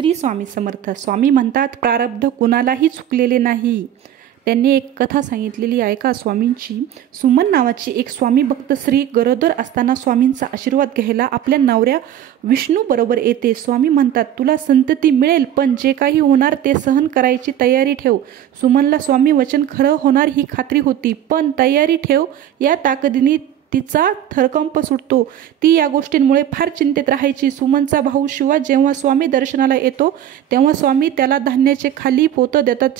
श्री स्वामी समर्थ. स्वामी म्हणतात, प्रारब्ध कुणालाही चुकलेले नाही. त्यांनी एक कथा सांगितलेली आहे का स्वामींची. सुमन नावाची एक स्वामी भक्त स्त्री गरोदर असताना स्वामींचा आशीर्वाद घ्यायला आपल्या नवऱ्या विष्णू बरोबर येते. स्वामी म्हणतात, तुला संतती मिळेल, पण जे काही होणार ते सहन करायची तयारी ठेव. सुमनला स्वामी वचन खरं होणार ही खात्री होती, पण तयारी ठेव या ताकदीने तिचा थरकंप सुटतो. ती या गोष्टींमुळे फार चिंतेत राहायची. सुमनचा भाऊ शिवा जेव्हा स्वामी दर्शनाला येतो तेव्हा स्वामी त्याला धान्याचे खाली पोतं देतात.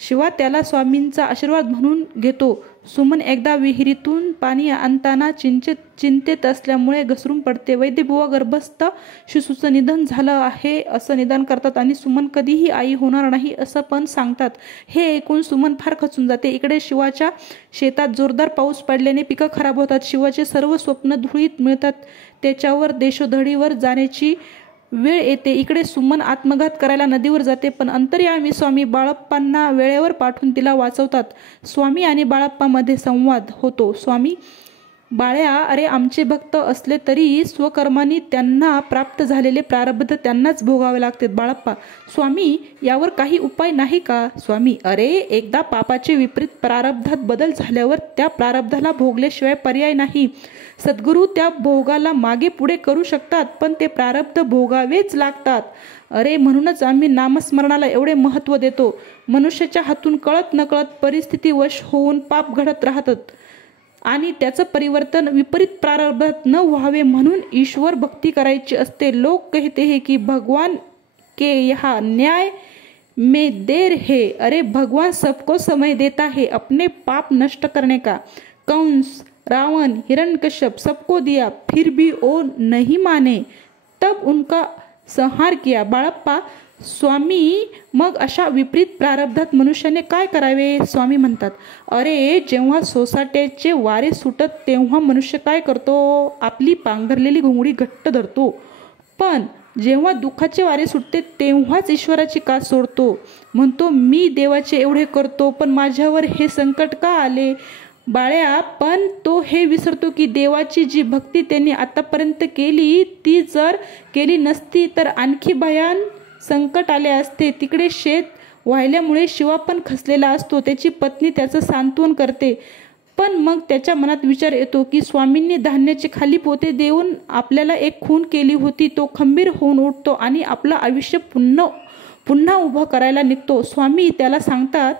शिवा त्याला स्वामींचा आशीर्वाद म्हणून घेतो. सुमन एकदा विहिरीतून पाणी आणताना चिंतेत असल्यामुळे घसरून पडते. वैद्यबुवा गर्भस्थ शिशूचं निधन झालं आहे असं निदान करतात आणि सुमन कधीही आई होणार नाही असं पण सांगतात. हे ऐकून सुमन फार खचून जाते. इकडे शिवाच्या शेतात जोरदार पाऊस पडल्याने पिकं खराब होतात. शिवाचे सर्व स्वप्न धुळीत मिळतात. त्याच्यावर देशोधडीवर जाण्याची वेळ येते. इकडे सुमन आत्मघात करायला नदीवर जाते, पण अंतर्यामी स्वामी बाळप्पांना वेळेवर पाठवून तिला वाचवतात. स्वामी आणि बाळप्पामध्ये संवाद होतो. स्वामी, बाळ्या, अरे आमचे भक्त असले तरी स्वकर्माने त्यांना प्राप्त झालेले प्रारब्ध त्यांनाच भोगावे लागते. बाळप्पा, स्वामी, यावर काही उपाय नाही का. स्वामी, अरे एकदा पापाचे विपरीत प्रारब्धात बदल झाल्यावर त्या प्रारब्धाला भोगल्याशिवाय पर्याय नाही. सद्गुरू त्या भोगाला मागे पुढे करू शकतात, पण ते प्रारब्ध भोगावेच लागतात. अरे म्हणूनच आम्ही नामस्मरणाला एवढे महत्त्व देतो. मनुष्याच्या हातून कळत नकळत परिस्थिती वश होऊन पाप घडत राहतात आणि त्याचं परिवर्तन विपरीत प्रारब्धात न व्हावे म्हणून ईश्वर भक्ती करायची असते. लोक कहते हैं कि भगवान के यहाँ न्याय में देर है. अरे भगवान सबको समय देता है अपने पाप नष्ट करने का. कंस, रावण, हिरण्यकश्यप सबको दिया, फिर भी वो नहीं माने, तब उनका संहार किया. बाळप्पा, स्वामी, मग अशा विपरीत प्रारब्धात मनुष्याने काय करावे. स्वामी म्हणतात, अरे जेव्हा सोसाट्याचे वारे सुटत तेव्हा मनुष्य काय करतो, आपली पांघरलेली घोंगडी घट्ट धरतो. पण जेव्हा दुःखाचे वारे सुटते तेव्हाच ईश्वराची कास सोडतो. म्हणतो, मी देवाचे एवढे करतो, पण माझ्यावर हे संकट का आले. बाळ्या, पण तो हे विसरतो की देवाची जी भक्ती त्यांनी आतापर्यंत केली ती जर केली नसती तर आणखी भयान संकट आले असते. तिकडे शेत वाहिल्यामुळे शिवा पण खचलेला असतो. त्याची पत्नी त्याचं सांत्वन करते, पण मग त्याच्या मनात विचार येतो की स्वामींनी धान्याचे खाली पोते देऊन आपल्याला एक खून केली होती. तो खंबीर होऊन उठतो आणि आपलं आयुष्य पुन्हा उभं करायला निघतो. स्वामी त्याला सांगतात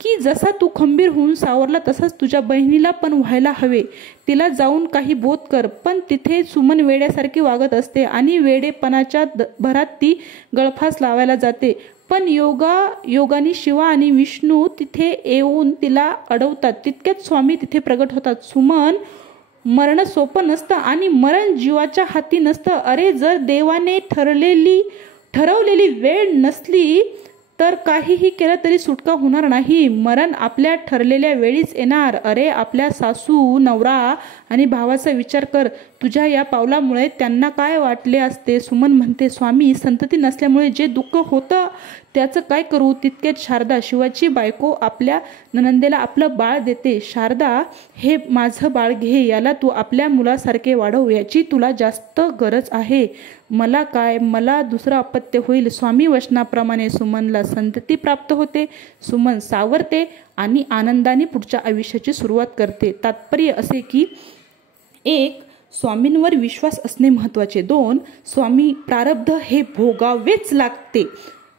की जसा तू खंबीर होऊन सावरला तसाच तुझ्या बहिणीला पण व्हायला हवे. तिला जाऊन काही बोध कर. पण तिथे सुमन वेड्यासारखी वागत असते आणि वेडेपणाच्या भरात ती गळफास लावायला जाते. पण योगाने शिवा आणि विष्णू तिथे येऊन तिला अडवतात. तितक्यात स्वामी तिथे प्रगट होतात. सुमन, मरण सोपं नसतं आणि मरण जीवाच्या हाती नसतं. अरे जर देवाने ठरवलेली वेळ नसली तर काहीही केलं तरी सुटका होणार नाही. मरण आपल्या ठरलेल्या वेळीच येणार. अरे आपल्या सासू, नवरा आणि भावाचा विचार कर. तुझ्या या पावलामुळे त्यांना काय वाटले असते. सुमन म्हणते, स्वामी, संतती नसल्यामुळे जे दुःख होतं त्याचं काय करू. तितक्यात शारदा, शिवाची बायको, आपल्या ननंदेला आपलं बाळ देते. शारदा, हे माझं बाळ घे, याला तू आपल्या मुलासारखे वाढव. याची तुला जास्त गरज आहे. मला काय, मला दुसरं अपत्य होईल. स्वामी वचनाप्रमाणे सुमनला संतती प्राप्त होते. सुमन सावरते आणि आनंदाने पुढच्या आयुष्याची सुरुवात करते. तात्पर्य असे की 1. स्वामींवर विश्वास असणे महत्त्वाचे. 2. स्वामी प्रारब्ध हे भोगावेच लागते.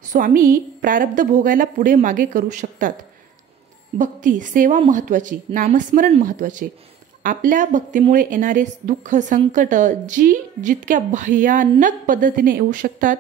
स्वामी प्रारब्ध भोगायला पुढे मागे करू शकतात. भक्ती, सेवा महत्त्वाची. नामस्मरण महत्त्वाचे. आपल्या भक्तीमुळे येणारे दुःख, संकट जितक्या भयानक पद्धतीने येऊ शकतात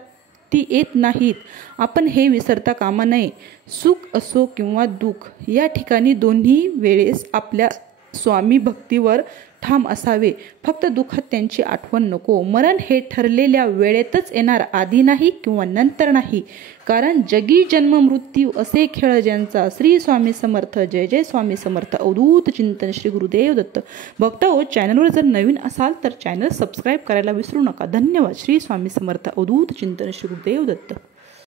ती येत नाहीत. आपण हे विसरता कामा नये. सुख असो किंवा दुःख, या ठिकाणी दोन्ही वेळेस आपल्या स्वामी भक्तीवर ठाम असावे. फक्त दुःखात त्यांची आठवण नको. मरण हे ठरलेल्या वेळेतच येणार, आधी नाही किंवा नंतर नाही. कारण जगी जन्म मृत्यू असे खेळ ज्यांचा. श्री स्वामी समर्थ. जय जय स्वामी समर्थ. अवधूत चिंतन श्री गुरुदेव दत्त. भक्त हो, चॅनलवर जर नवीन असाल तर चॅनल सबस्क्राईब करायला विसरू नका. धन्यवाद. श्री स्वामी समर्थ. अवधूत चिंतन श्री गुरुदेव दत्त.